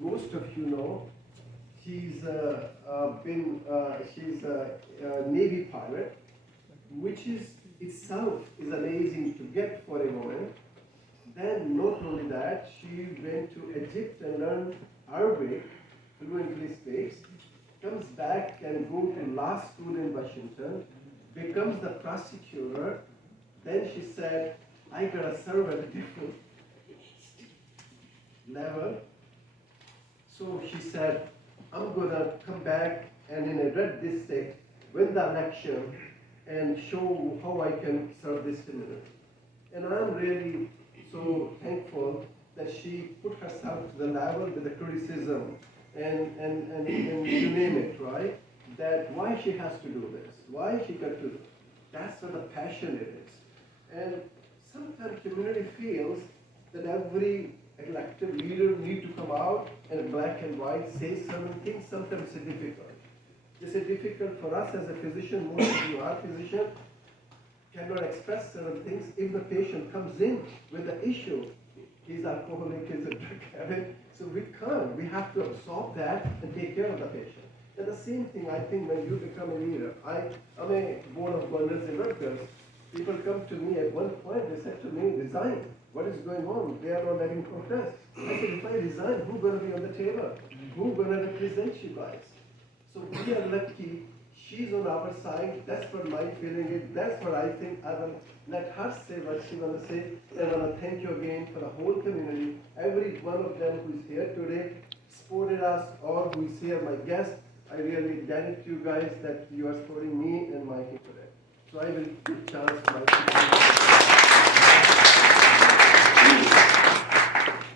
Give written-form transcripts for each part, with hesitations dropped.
most of you know, she's a Navy pilot, which is itself is amazing to get for a woman. Then not only that, she went to Egypt and learned Arabic fluently speaks, comes back and go to law school in Washington, becomes the prosecutor. Then she said, I gotta serve at a different level. So she said, I'm gonna come back and in a red district win the election and show how I can serve this community. And I'm really so thankful that she put herself to the level with the criticism and you name it, right? That why she has to do this, why she got to, that's what the passion it is. And sometimes community feels that every elected leader need to come out and black and white say certain things. Sometimes it's difficult. It's difficult for us as a physician. Most of you are physicians, cannot express certain things. If the patient comes in with the issue, he's alcoholic, he's a drug addict, so we can't. We have to absorb that and take care of the patient. And the same thing, I think, when you become a leader. I'm a board of governors and directors. People come to me at one point, they said to me, resign. What is going on? They are not letting protest. I said, if I resign, who's going to be on the table? Who's going to represent you guys? So we are lucky. She's on our side. That's what my feeling is. That's what I think. I will let her say what she want to say. And I want to thank you again for the whole community. Every one of them who is here today, supported us, or who is here, my guest. I really thank you guys that you are supporting me and my people today. So I will give chance to my people.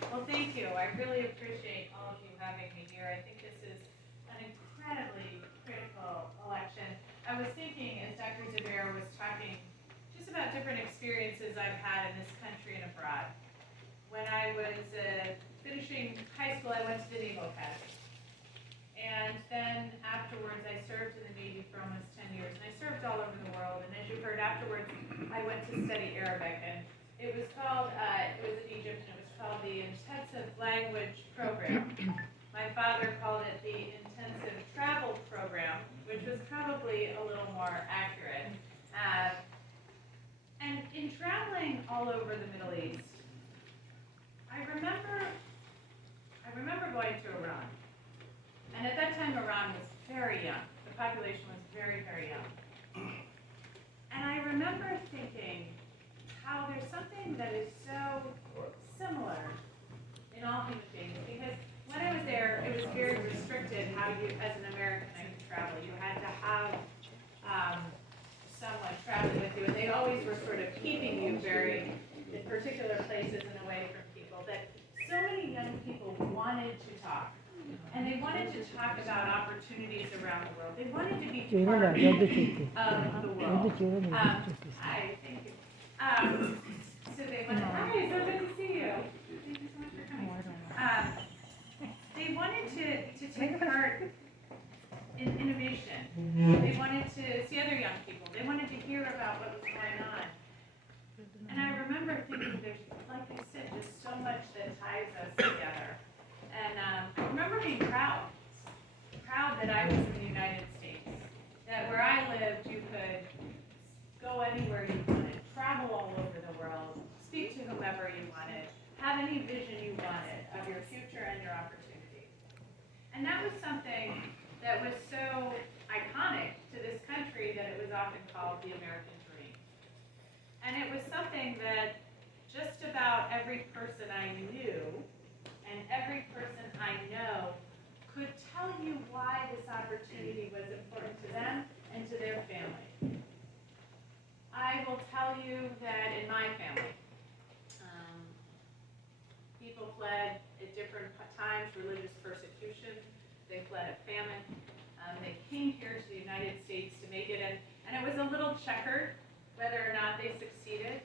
Well, thank you. I really appreciate all of you having me here. I think this is an incredibly critical election. I was thinking as Dr. Zubair was talking just about different experiences I've had in this country and abroad. When I was finishing high school, I went to the Naval Academy. And then afterwards, I served in the Navy for almost 10 years. And I served all over the world. And as you heard afterwards, I went to study Arabic. And it was called, it was in Egypt, and it was called the Intensive Language Program. My father called it the Intensive Travel Program, which was probably a little more accurate. And in traveling all over the Middle East, I remember going to Iran. And at that time, Iran was very young. The population was very, very young. And I remember thinking how there's something that is so similar in all human beings. Because when I was there, it was very restricted how you, as an American, I could travel. You had to have someone traveling with you. And they always were sort of keeping you very in particular places and away from people. That so many young people wanted to talk. And they wanted to talk about opportunities around the world. They wanted to be part of the world. Hi, thank you. So they wanted, hi, so good to see you. Thank you so much for coming. They wanted to take part in innovation. They wanted to see other young people. They wanted to hear about what was going on. And I remember thinking there's, like I said, just so much that ties us together. And I remember being proud that I was in the United States, that where I lived, you could go anywhere you wanted, travel all over the world, speak to whomever you wanted, have any vision you wanted of your future and your opportunities. And that was something that was so iconic to this country that it was often called the American dream. And it was something that just about every person I knew and every person I know could tell you why this opportunity was important to them and to their family. I will tell you that in my family, people fled at different times, religious persecution, they fled a famine, they came here to the United States to make it, and it was a little checkered whether or not they succeeded.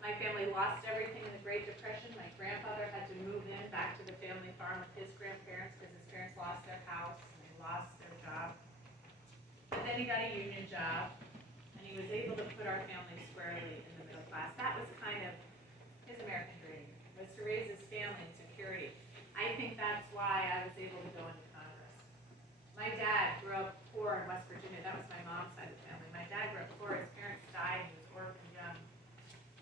My family lost everything in the Great Depression. My grandfather had to move in back to the family farm with his grandparents because his parents lost their house and they lost their job. But then he got a union job, and he was able to put our family squarely in the middle class. That was kind of his American dream, was to raise his family in security. I think that that's why I was able to go into Congress. My dad grew up poor in West Virginia. That was my mom's side of the family. My dad grew up poor. His parents died. He was orphaned young.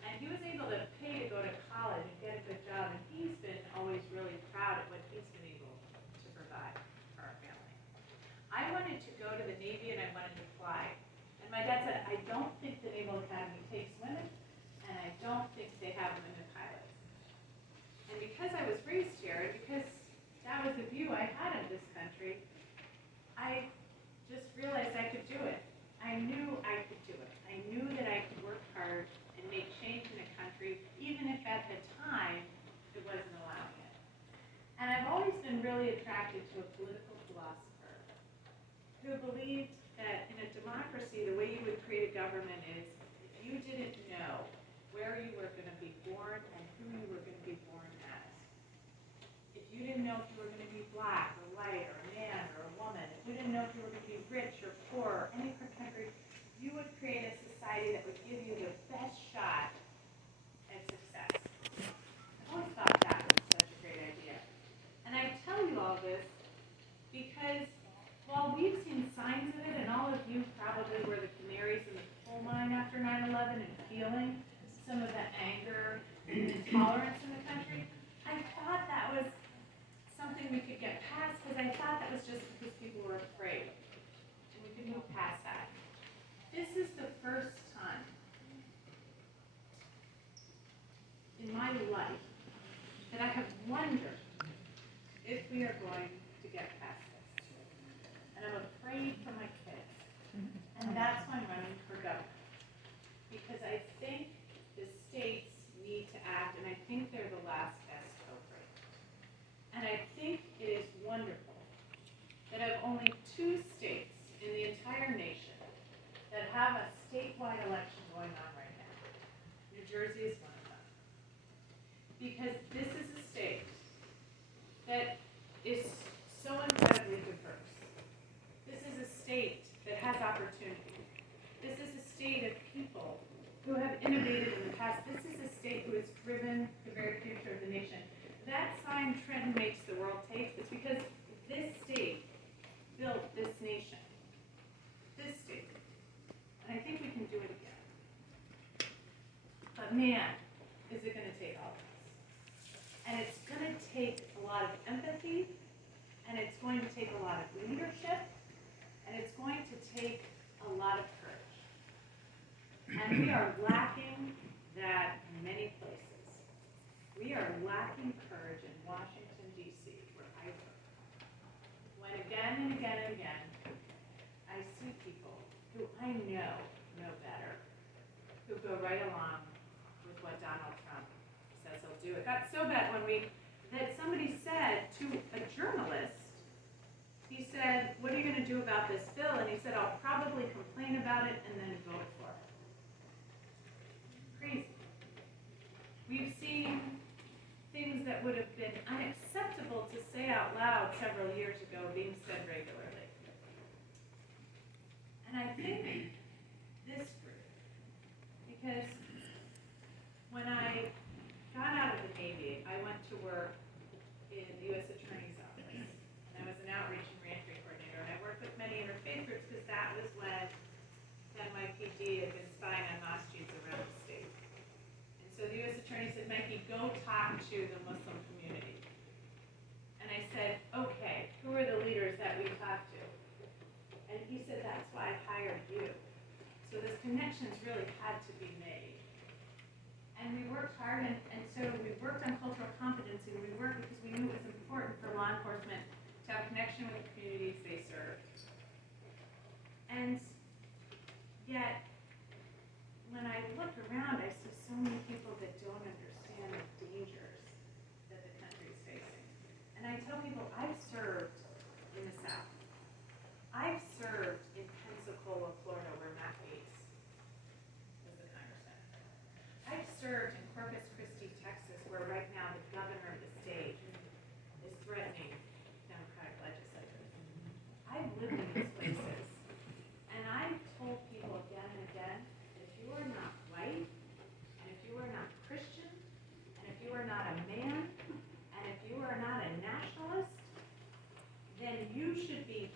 And he was able to pay to go to college and get a good job. And he's been always really proud of what he's been able to provide for our family. I wanted to go to the Navy and I wanted to fly. And my dad said, I don't think the Naval Academy takes women, and I don't think they have women pilots. And because I was raised here, and because that was the view I had of this country, I just realized I could do it. I knew I could do it. I knew that I could work hard and make change in a country, even if at the time it wasn't allowing it. And I've always been really attracted to a political philosopher who believed that in a democracy, the way you would create a government is if you didn't know where you were going to be born and who you were going to be born as, if you didn't know if you were going to be black or white or a man or a woman, if you didn't know if you were going to be rich or poor, or any country, you would create a society that would give you the best shot at success. I always thought that was such a great idea. And I tell you all this because while we've seen signs of it, and all of you probably were the canaries in the coal mine after 9/11 and feeling some of the anger and intolerance in the country, I thought that was something we could get past because I thought that was just because people were afraid. And we could move past that. This is the first time in my life that I have wondered if we are going to get past this. And I'm afraid for my kids. And that's why I'm running for governor. Because I think the states need to act, and I think they're the last best hope right now. And I think it is wonderful that of only 2 states in the entire nation that have a statewide election going on right now, New Jersey is one of them. Because this is a state that is so incredibly diverse. This is a state that has opportunity. This is a state of people who have innovated in the past. This is a state who has driven the very future of the nation. That sign Trenton makes the world takes is because this state built this nation. This state. And I think we can do it again. But man, is it going to take all of us. And it's going to take a lot of empathy, and it's going to take a lot of leadership, and it's going to take a lot of courage. And we are lacking that in many places. We are lacking courage in Washington, D.C., where I work. When again and again and again, I see people who I know better, who go right along with what Donald Trump says he'll do. It got so bad that somebody said to a journalist, he said, what are you going to do about this bill? And he said, I'll probably complain about it and then vote for it. Crazy. We've seen things that would have been unacceptable to say out loud several years ago being said regularly. And I think this group, because when I got out of the Navy, I went to work in the U.S. Attorney's Office. And I was an outreach and reentry coordinator. And I worked with many interfaith groups because that was when NYPD had been spying on mosques around the state. And so the U.S. Attorney said, Mikey, go talk to the Muslim community. And I said, okay, who are the leaders that we talk to? And he said, that's why I hired you. So this connections really had to be made. And we worked hard, and so we worked on cultural competency. We worked because we knew it was important for law enforcement to have connection with the communities they served. And yet, when I look around, I see so many people that don't understand the dangers that the country is facing. And I tell people, I've served in the South. I've served in Pensacola, Florida, where Matt Gaetz was the congressman. I've served in Corpus Christi, Texas, where right now the governor of the state is threatening Democratic legislators. you should be